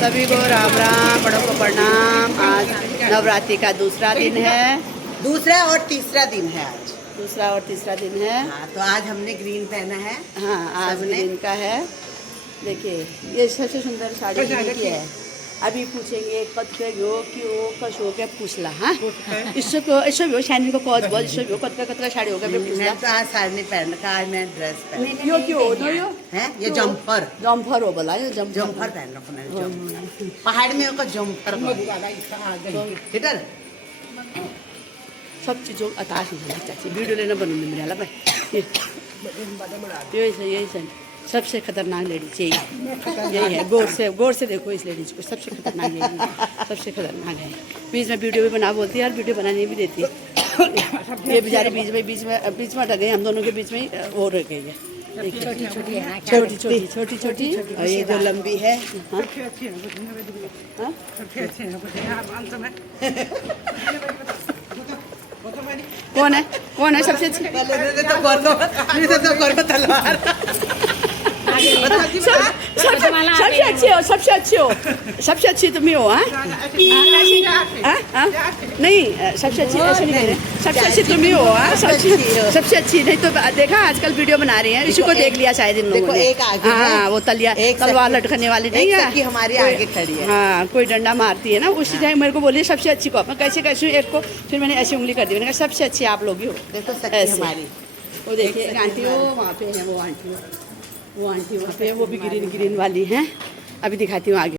सभी को राम राम, बड़ों को प्रणाम। आज नवरात्रि का दूसरा दिन है, दूसरा और तीसरा दिन है आज। दूसरा और तीसरा दिन है। हाँ, तो आज हमने ग्रीन पहना है। हाँ, आज ग्रीन का है। देखिए ये सबसे सुंदर साड़ी की है। अभी पूछेंगे कत के यो कि वो कसो के पूछला। हाँ, इससे भी शायद को कौज बोल, इससे भी कत का साड़ी होगा मैं पूछला। तो आज साड़ी नहीं पहन रखा, आज मैं ड्रेस पहन। यो क्यों हो यो है ये जम्पर हो बोला, ये जम्पर पहन रखा मैंने। पहाड़ में उसका जम्पर इधर सब चीज़ों अताश नहीं चाची वीडियो लेना बनूंगी मेरे वाला भाई। यही सही सबसे खतरनाक लेडीज यही है। गौर से देखो इस लेडीज को, सबसे खतरनाक यही है, सबसे खतरनाक है। बीच में वीडियो भी बना बोलती है और वीडियो बनाने भी देती है। ये बेचारी बीच में अटक गई, हम दोनों के बीच में वो रह गई है। छोटी छोटी और ये जो लंबी है कौन है सबसे अच्छी? तलवार सबसे अच्छी तुम ही हो। नहीं सबसे अच्छी ऐसे नहीं कह रहे, सबसे अच्छी तुम ही हो। सबसे अच्छी नहीं तो देखा आजकल वीडियो बना रही है, इसी को देख लिया शायद इन लोगों ने। हाँ, वो तलवार लटकने वाली नहीं है, हमारी आगे खड़ी है। हाँ, कोई डंडा मारती है ना, उसी टाइम मेरे को बोली सबसे अच्छी को। मैं कैसे एक को फिर मैंने ऐसी उंगली कर दी, मैंने कहा सबसे अच्छी आप लोग ही हो। देखो हमारी वो देखिए एक आंटी हो वहाँ पे है, वो आंटी वहाँ पे है, वो भी ग्रीन वाली हैं। अभी दिखाती हूँ आगे।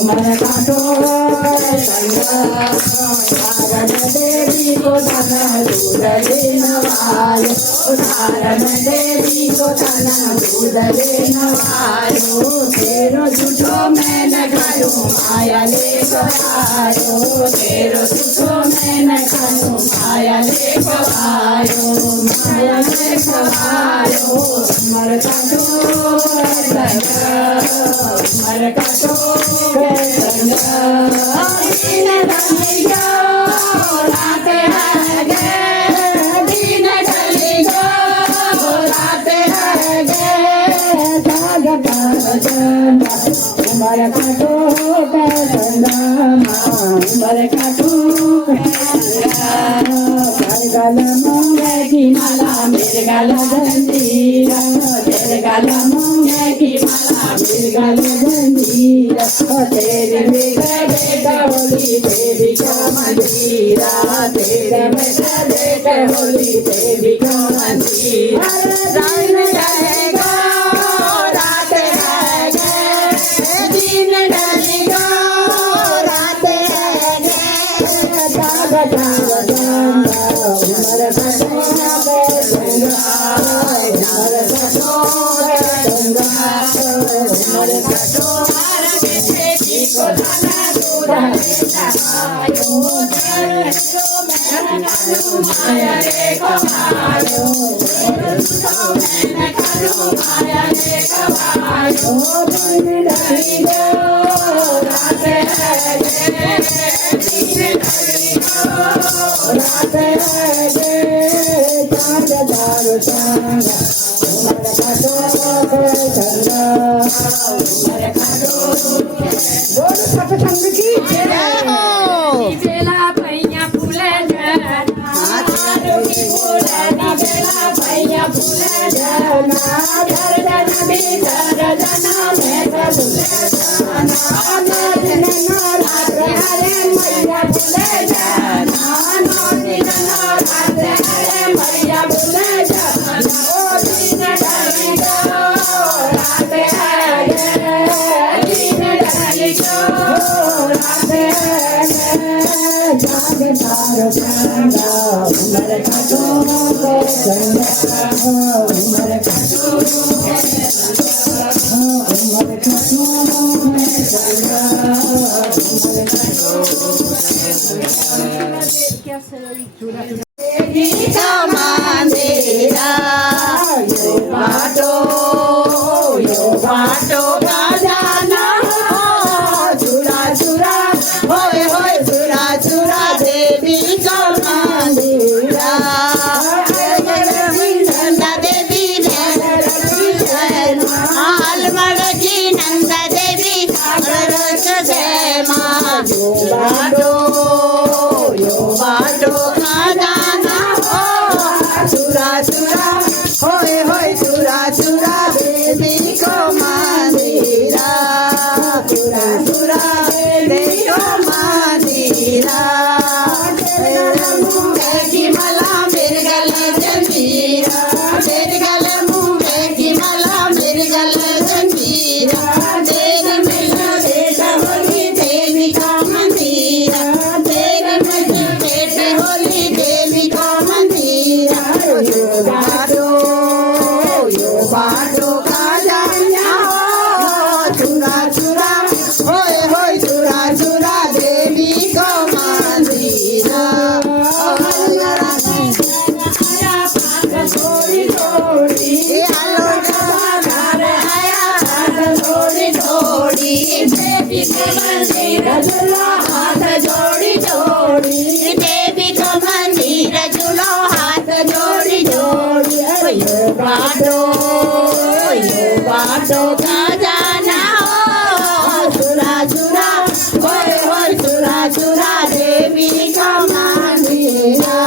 Umar kato, को तना दूध ले नवायो, नारायण देवी को तना दूध ले नवायो, तेरो झूठो मैं न खायो माया ले गवायो, तेरो झूठो मैं न खायो माया ले गवायो, माया ले गवायो, मर काटो मर काटो दीन ढली गो रात है गे, दीन ढली गो रात है गे, साग उमर काटो उमर काटो गल मूंगे की माला मेरे गल जंजीरा, तेरे गल मूंगे की माला मेरे गल जंजीरा, तेरे मेरे बेटा होली देवी का मंदिरा, तेरे मेरे बेटे होली देवी का मंदिरा, दिन रहेगा रात रहेगा, दिन ढलेगा रात रहेगा, उमर कटो उमर कटो उमर कटो की को तना दूध माया रे कमायो, माया रे कमायो, दिन ढली गो रात है गे, दिन ढली गो रात है गे, चाँद दार चाँद उमर काटो चंदा उमर काटो बोल सत्संग की जय। बेला भैया फूले जाना रोटी फूले नी बेला भैया फूले जाना, दर्जन भीतर जना में फूले जाना, दिन रात हरे मैया फूले जाना, दिन रात हरे मैया फूले जाना, ओ दिन ढली गो रात है गे, दिन ढली गो रात है गे, जाग तार चंदा उमर काटो चंदा उमर काटो उमर काटो चंदा उमर काटो गीता मंदिरा यो बाटो का जाना चुरा चुरा होए होए चुरा चुरा देवी का मंदिरा, नंदा देवी आलमड़ की नंदा देवी जय माँ, यो बाटो का जाना चुरा चुरा होए होए चुरा चुरा देवी को मंदिरा, चुरा चुरा देवी को मंदिरा, की मला मेरे गले जंजीरा, तेरे गले मुँह की मला मेरे गले जंजीरा, तेरे मेरा बेटा होली देवी का मंदिरा, तेरे मेरे बेटे होली देवी का मंदिरा, यो बाटो का जाना चुरा चुरा होए होए चुरा चुरा देवी को मंदिरा, थोड़ी थोड़ी थोड़ी थोड़ी देवी को मंदिर झूलो हाथ जोड़ी जोड़ी, देवी को मंदिर झूलो हाथ जोड़ी जोड़ी, यो बाटो का जाना चुरा चुरा होए होए चुरा चुरा देवी का मंदिरा,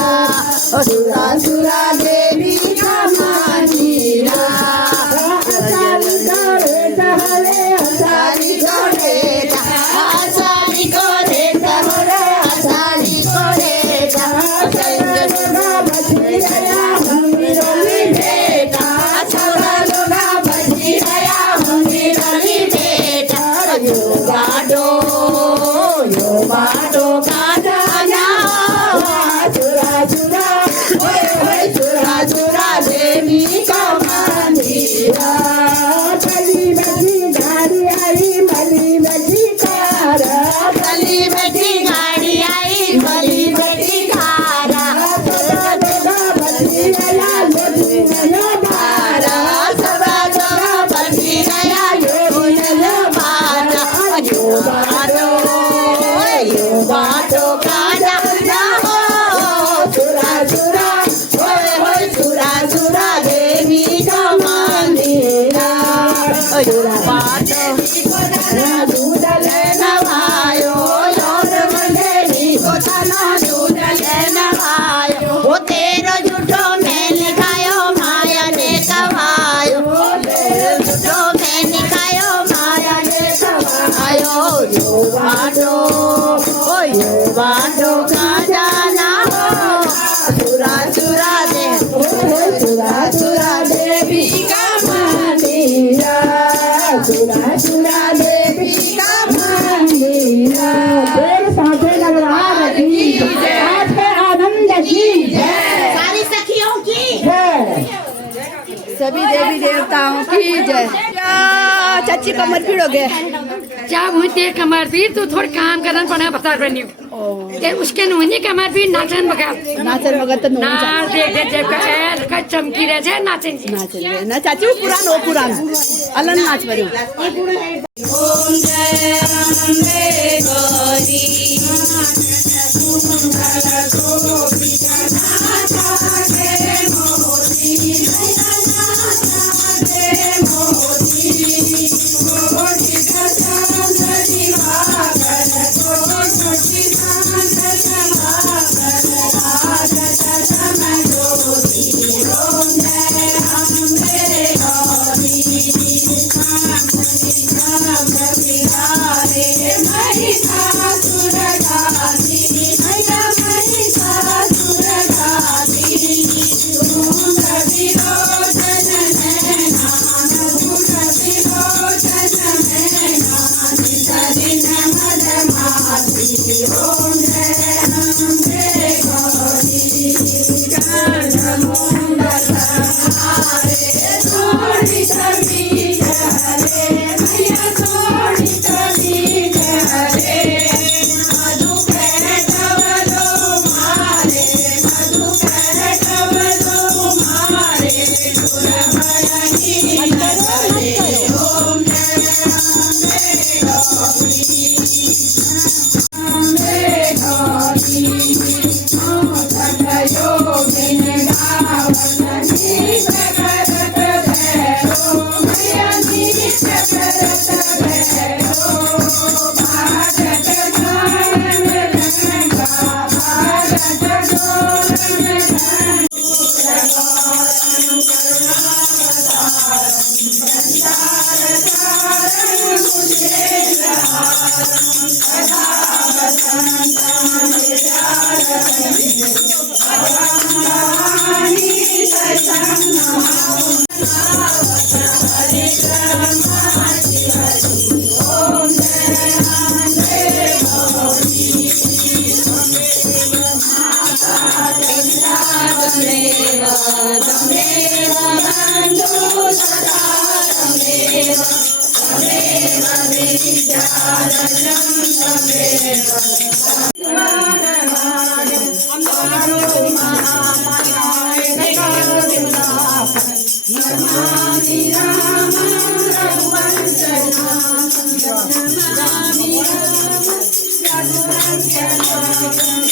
चुरा चुरा देवी का मंदिरा, आसारी को देता आसारी को देता आसारी को देता, बची गया मंदिरोली बेटा, छोरा लोगा बची गया मंदिरोली बेटा, यो बाटो का जाना चुरा सुरा सुरा देवी का मंदिर सुरा सुरा देवी का मंदिर प्रेम साथे नवरात्र की आज के आनंद की जय सारी सखियों की जय सभी देवी देवताओं की जय। चाची कमर पीड़ हो गया जब होते कमर पीर तो थोड़ा काम करना पड़ा बता रही हूँ उसके नोनी कमर पीर नाचन बगा नाचन वगैरह तो नो नाच देख देख का चमकी रहे छे नाचन जी नाचन ना चाची वो पुरान अलन नाच बरो ओम जय अम्बे गौरी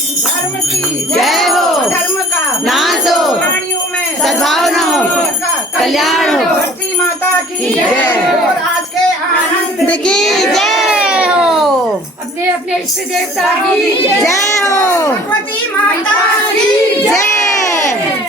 जय हो नाश हो सद्भावना हो कल्याण हो धरती माता की जय। जय और आज के आनंद की जय हो अपने अपने इष्ट देवता की जय हो भगवती माता की जय।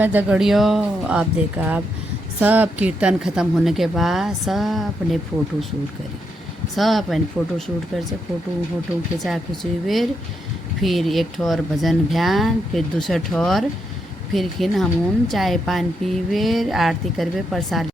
दगड़ियों आप देखा आप सब कीर्तन ख़त्म होने के बाद सब अपने फ़ोटो शूट करी, सब अपने फ़ोटो शूट कर से फोटो खिंचा खुची बेर फिर एक ठोर भजन भ्यान फिर दूसरा ठोर फिर खिन हम चाय पान पीबे आरती करबे प्रसाद